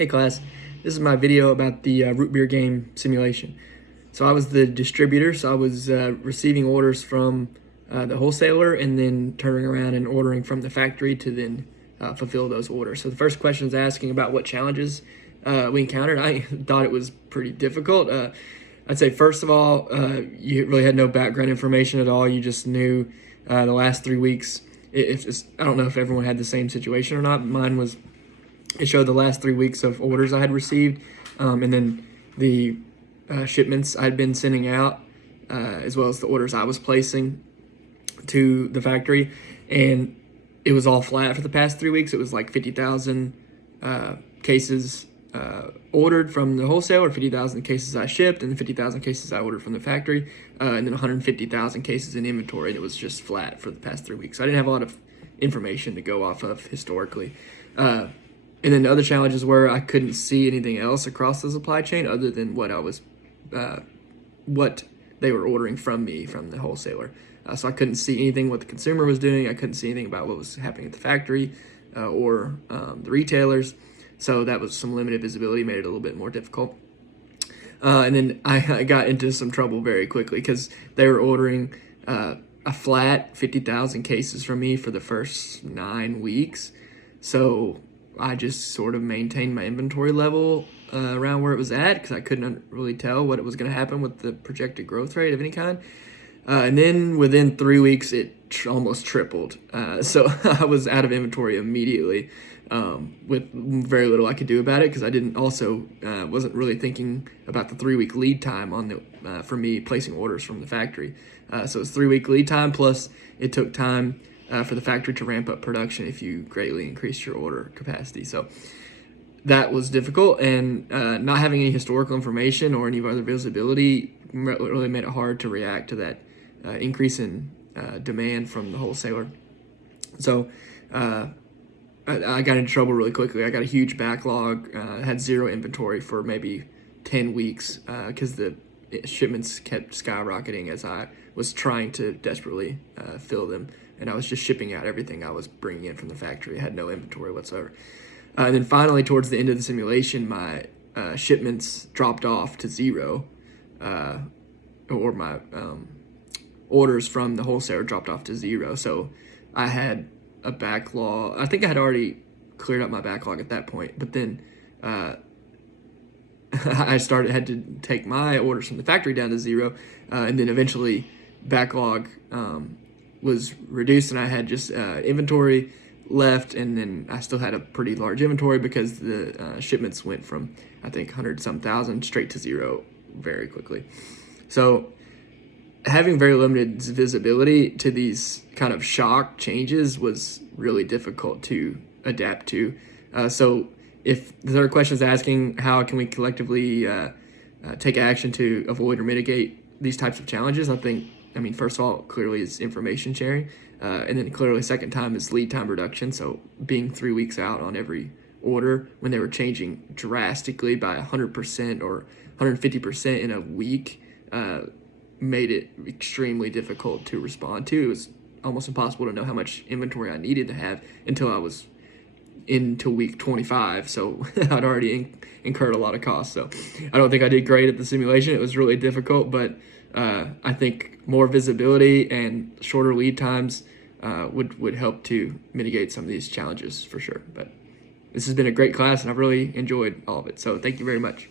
Hey class, this is my video about the root beer game simulation. So I was the distributor, so I was receiving orders from the wholesaler and then turning around and ordering from the factory to then fulfill those orders. So the first question is asking about what challenges we encountered. I thought it was pretty difficult. I'd say first of all, you really had no background information at all. You just knew the last 3 weeks. I don't know if everyone had the same situation or not, but mine was, it showed the last 3 weeks of orders I had received, and then the shipments I'd been sending out, as well as the orders I was placing to the factory. And it was all flat for the past 3 weeks. It was like 50,000 cases ordered from the wholesaler, 50,000 cases I shipped, and 50,000 cases I ordered from the factory, and then 150,000 cases in inventory. And it was just flat for the past 3 weeks. So I didn't have a lot of information to go off of historically. And then the other challenges were I couldn't see anything else across the supply chain other than what what they were ordering from me from the wholesaler. So I couldn't see anything what the consumer was doing. I couldn't see anything about what was happening at the factory or the retailers. So that was some limited visibility, made it a little bit more difficult. And then I got into some trouble very quickly because they were ordering a flat 50,000 cases from me for the first 9 weeks. So I just sort of maintained my inventory level around where it was at because I couldn't really tell what was going to happen with the projected growth rate of any kind. And then within 3 weeks, it almost tripled. So I was out of inventory immediately with very little I could do about it because I wasn't really thinking about the 3 week lead time on for me placing orders from the factory. So it's 3 week lead time, plus it took time for the factory to ramp up production if you greatly increased your order capacity. So that was difficult, and not having any historical information or any other visibility really made it hard to react to that increase in demand from the wholesaler. So I got into trouble really quickly. I got a huge backlog, had zero inventory for maybe 10 weeks because the shipments kept skyrocketing as I was trying to desperately fill them. And I was just shipping out everything I was bringing in from the factory. I had no inventory whatsoever. And then finally, towards the end of the simulation, my shipments dropped off to zero, or my orders from the wholesaler dropped off to zero. So I had a backlog. I think I had already cleared up my backlog at that point, but then I had to take my orders from the factory down to zero, and then eventually backlog was reduced, and I had just inventory left, and then I still had a pretty large inventory because the shipments went from, I think, 100-some thousand straight to zero very quickly. So having very limited visibility to these kind of shock changes was really difficult to adapt to. So if there are questions asking how can we collectively take action to avoid or mitigate these types of challenges, I mean, first of all, clearly is information sharing. And then clearly second time is lead time reduction. So being 3 weeks out on every order when they were changing drastically by 100% or 150% in a week made it extremely difficult to respond to. It was almost impossible to know how much inventory I needed to have until I was into week 25. So I'd already incurred a lot of costs. So I don't think I did great at the simulation. It was really difficult, but I think more visibility and shorter lead times would help to mitigate some of these challenges for sure. But this has been a great class, and I've really enjoyed all of it. So thank you very much.